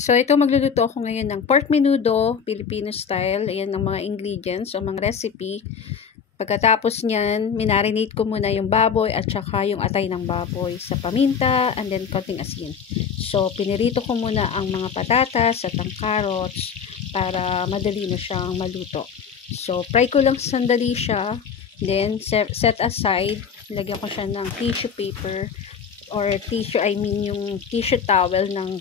So, ito magluluto ako ngayon ng pork menudo, Filipino style. Ayan ang mga ingredients o mga recipe. Pagkatapos niyan, minarinate ko muna yung baboy at saka yung atay ng baboy sa paminta and then konting asin. So, pinirito ko muna ang mga patatas at ang carrots para madali na siyang maluto. So, fry ko lang sandali siya. Then, set aside. Lagyan ko siya ng tissue paper or yung tissue towel ng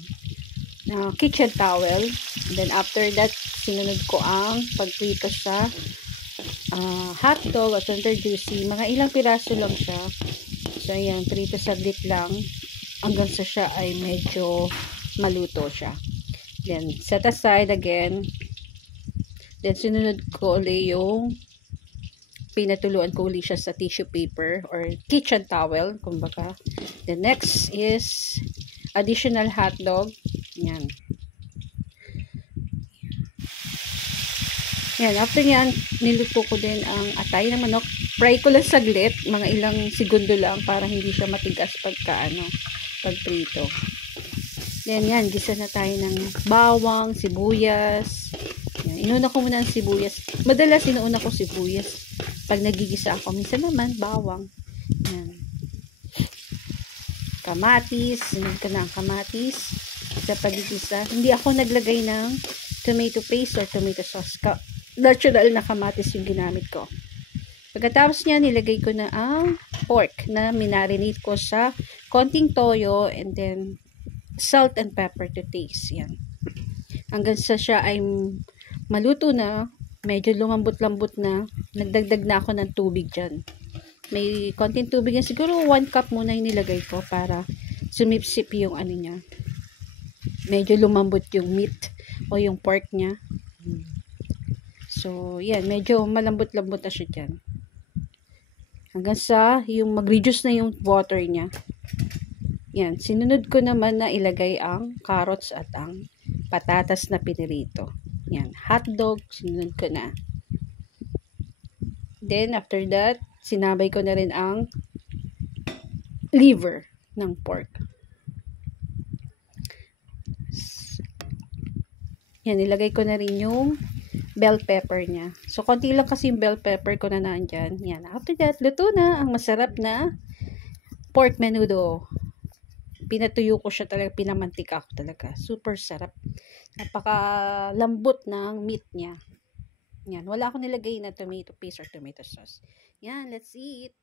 kitchen towel. And then after that, sinunod ko ang pagprito sa hotdog at tender juicy. Mga ilang piraso lang siya. So ayan, prito saglit lang hanggang sa siya ay medyo maluto siya. Then set aside again. Then sinunod ko ulit yung pinatuluan ko ulit siya sa tissue paper or kitchen towel, kumbaga. The next is additional hotdog. Yan. Yan. After yan, niluto ko din ang atay ng manok. Fry ko lang saglit. Mga ilang segundo lang para hindi siya matigas pagprito. Then yan. Gisa na tayo ng bawang, sibuyas. Yan. Inuna ko muna ang sibuyas. Madalas inuuna ko sibuyas. Pag nagigisa ako, minsan naman bawang. Yan. Kamatis. Sinunod ko na ang kamatis sa pagigisa. Hindi ako naglagay ng tomato paste or tomato sauce. Natural na kamatis yung ginamit ko. Pagkatapos niya, nilagay ko na ang pork na minarinate ko sa konting toyo and then salt and pepper to taste. Yan. Hanggang sa siya ay maluto na, medyo lumambot-lambot na, nagdagdag na ako ng tubig dyan. May konting tubig yan. Siguro 1 cup muna yung nilagay ko para sumipsip yung ano niya. Medyo lumambot yung meat o yung pork niya. So, yan. Medyo malambot-lambot na siya dyan. Hanggang sa yung mag-reduce na yung water niya. Yan. Sinunod ko naman na ilagay ang carrots at ang patatas na pinirito. Yan. Hotdog. Sinunod ko na. Then, after that, sinabay ko na rin ang liver ng pork. Yan, nilagay ko na rin yung bell pepper niya. So, konti lang kasi yung bell pepper ko na nandyan. Yan, after that, luto na ang masarap na pork menudo. Pinatuyo ko siya talaga, pinamantika ko talaga. Super sarap. Napaka lambot ng meat niya. Yan, wala akong nilagay na tomato paste or tomato sauce. Yan, let's eat.